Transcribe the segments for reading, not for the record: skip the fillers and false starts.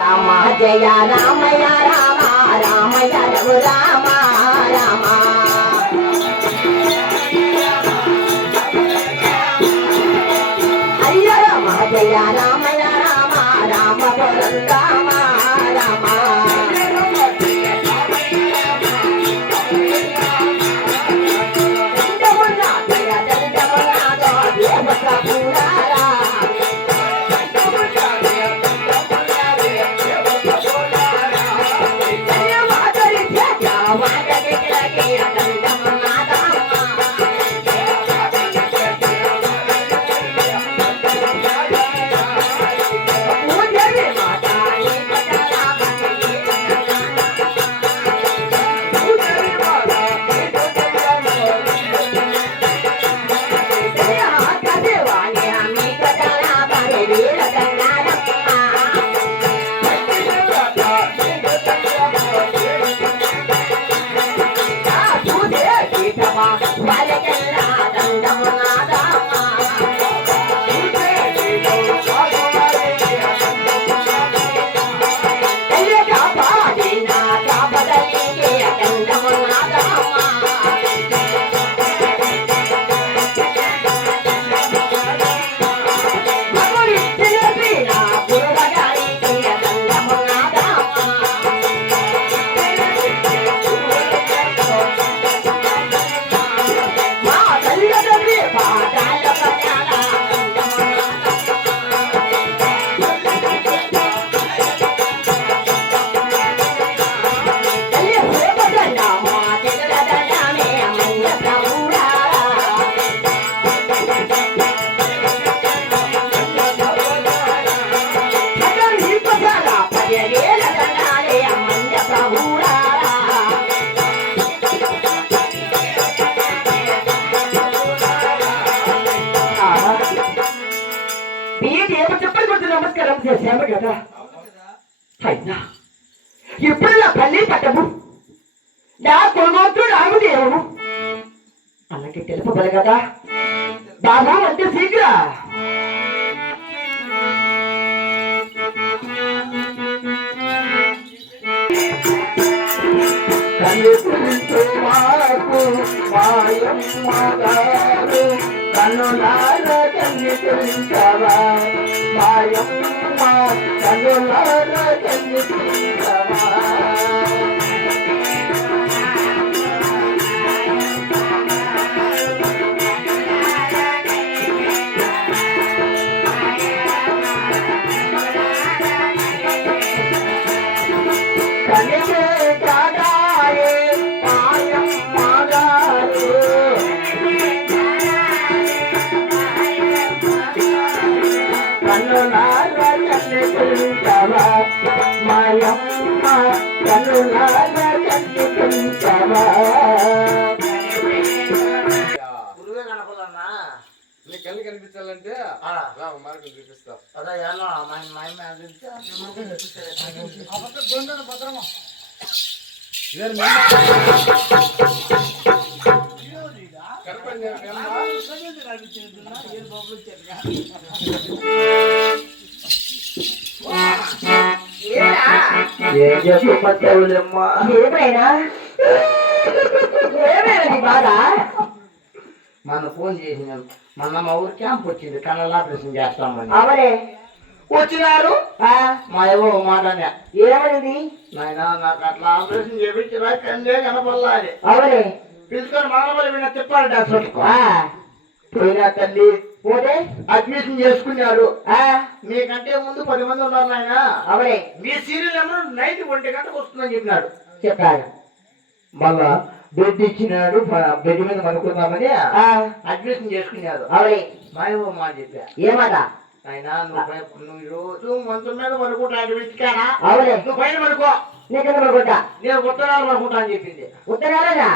రామ జయ రామయ రామ రామయ రఘు రామ రామ హరి రామ జయ రామయ రామ రామ రామ రామ చేశాము కదా అయినా ఇప్పుడు నా పల్లి పట్టము నా కొనుగోతు రాముదేవుడు అలాగే తెలుపగల కదా బాబు అంటే శీఘ్ర కన్నులార కన్నికరించవా మాయమ్మ కన్నులార కన్నికరించవా కన్నికే కాదాయే మాయమ్మ గారు కన్నులార కన్నికరించవా మాయమ్మ కన్నులార కన్నికరించవా గురువే కనపడన్నా నీ కళ్ళు కనిపించాలంటే మార్గం చూపిస్తావు అదే ఎలా భద్రమా మన ఫోన్ చేసినాం మొన్న మా ఊరు క్యాంప్ వచ్చింది కళ్ళ ఆపరేషన్ చేస్తామని అవరే వచ్చినారు మా ఏవో మాటనే ఏమైంది నాయన నాకు అట్లా ఆపరేషన్ చేపించినా కందే కనపల్లా అని అవరే పిలుచుకొని మానవల్లి విన్న తిప్పాలి డాక్టర్ పోయినా తల్లి పోతే అడ్మిషన్ చేసుకున్నారు మీకంటే ముందు 10 మంది ఉన్నారు నాయన అవరే మీ సీరియల్ నెంబర్ నైట్ 1 గంటకు వస్తుందని చెప్పినాడు చెప్పాడు మళ్ళా బెడ్ ఇచ్చినాడు బెడ్ మీద పనుకుందామని అడ్మిషన్ చేసుకున్నారు అవరే మాయో మాట చెప్పా ఏమాట ఆయన నువ్వు రోజు మంచం మీద పనుకుంటా వెతికానా అవరే నువ్వు పైన పనుకో నీకు పనుకుంటా నేను ఉత్తరాలు పనుకుంటా అని చెప్పింది ఉత్తరాలేనా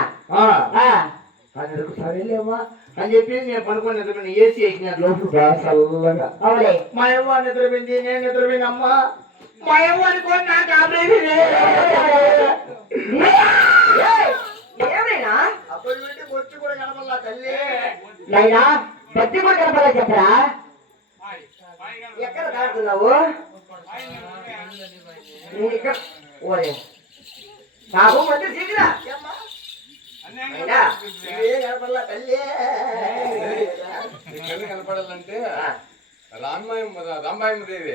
సరేలేమ్మా అని చెప్పి నేను పనుకొని నిద్రపోయిన ఏసీ వేసినారు లోపల బాగా చల్లగా అవరే మా అవ్వ నిద్రపోయింది నేను నిద్రపోయిన అమ్మ మా అవ్వ అనుకోని నాకు ఆపరేషన్ ఏమైనా అప్పుడు బొచ్చు కూడా కనపల్లా తల్లి నైనా బొచ్చు కూడా కనపల్లా చెప్పరా ఎక్కడ దాడుతున్నావు ఇక్కడ ఓరే బాబు మంది దిగిరా నీ కళ్ళు కనపడాలంటే రామాయణ దేవి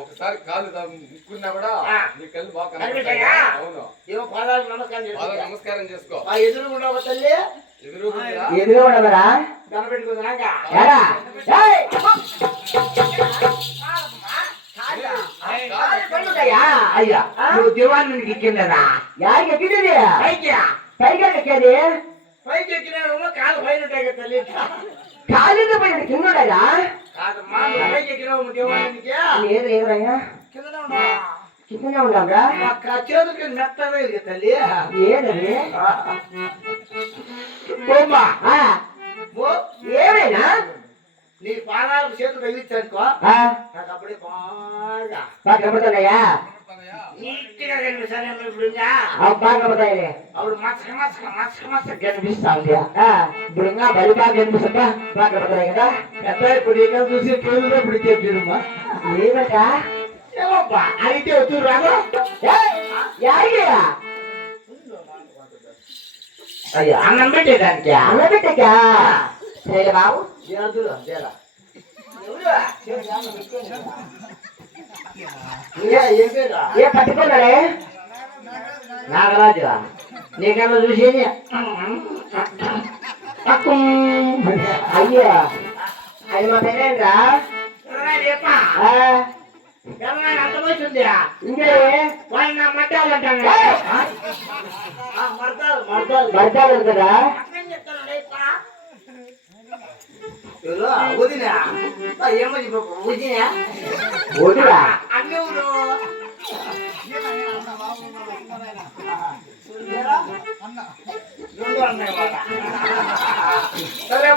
ఒకసారి కాలు ముక్కున్నా కూడా నీ కళ్ళు బాగా కనపడతాయి. అవును, ఏమో పాదాలకు నమస్కారం పాదాలకు నమస్కారం చేసుకో. ఆ ఎదురుగుండా ఒక తల్లి ఎదురు ఉండవరా కనపెట్టుకుంటున్నాక ఎరా ఏయ్! అయ్యా నువ్వు దివానికి ఇచ్చిందరా యారికి ఎక్కింది పైకి పైగా ఎక్కేది పైకి ఎక్కినామో కాలు పైన ఉంటాయి కదా తల్లి కాలింద పైన కింద ఉండగా కాదమ్మా నువ్వు పైకి ఎక్కినావు దివానికి లేదు లేదురయ్యా కిందనే ఉన్నావా కిందనే ఉన్నాగా చేతులకి మెత్తగా ఇది తల్లి ఏదది పోమ్మా ఏమైనా నీ పాదాలకు చేతులు తగిలించానుకో ఆ, నాకు అప్పుడే బాగా బాగా కనపడుతున్నాయా నీట్గా కనిపిస్తాను ఇప్పుడు ఇంకా బాగా కనపడతాయిలే అప్పుడు మచ్చక మచ్చక మచ్చక మచ్చక కనిపిస్తా ఉంది ఇప్పుడు ఇంకా బలి బాగా కనిపిస్తుందా బాగా కనపడతాయి కదా పెద్ద ఇప్పుడు ఇక్కడ చూసి పేరులో ఇప్పుడు చెప్పిమ్మా ఏమట ఏమబ్బా అయితే వద్దు రాదు యారికి అయ్యా అన్నం పెట్టేదానికి అన్న పెట్టకా సరే బాబు చేతులు చేరా ఏం పేరా ఏ పట్టుకున్నాడే నాగరాజు నీకన్నా చూసి అయ్యా అది మా పెళ్ళేంట్రా అంత పోతుంది ఇంకే వాళ్ళు నా మట్టాలు అంటాను మర్దాలు కదా వదినా ఏమో వదినా వదిరా అన్నీ అన్నయ్య సరే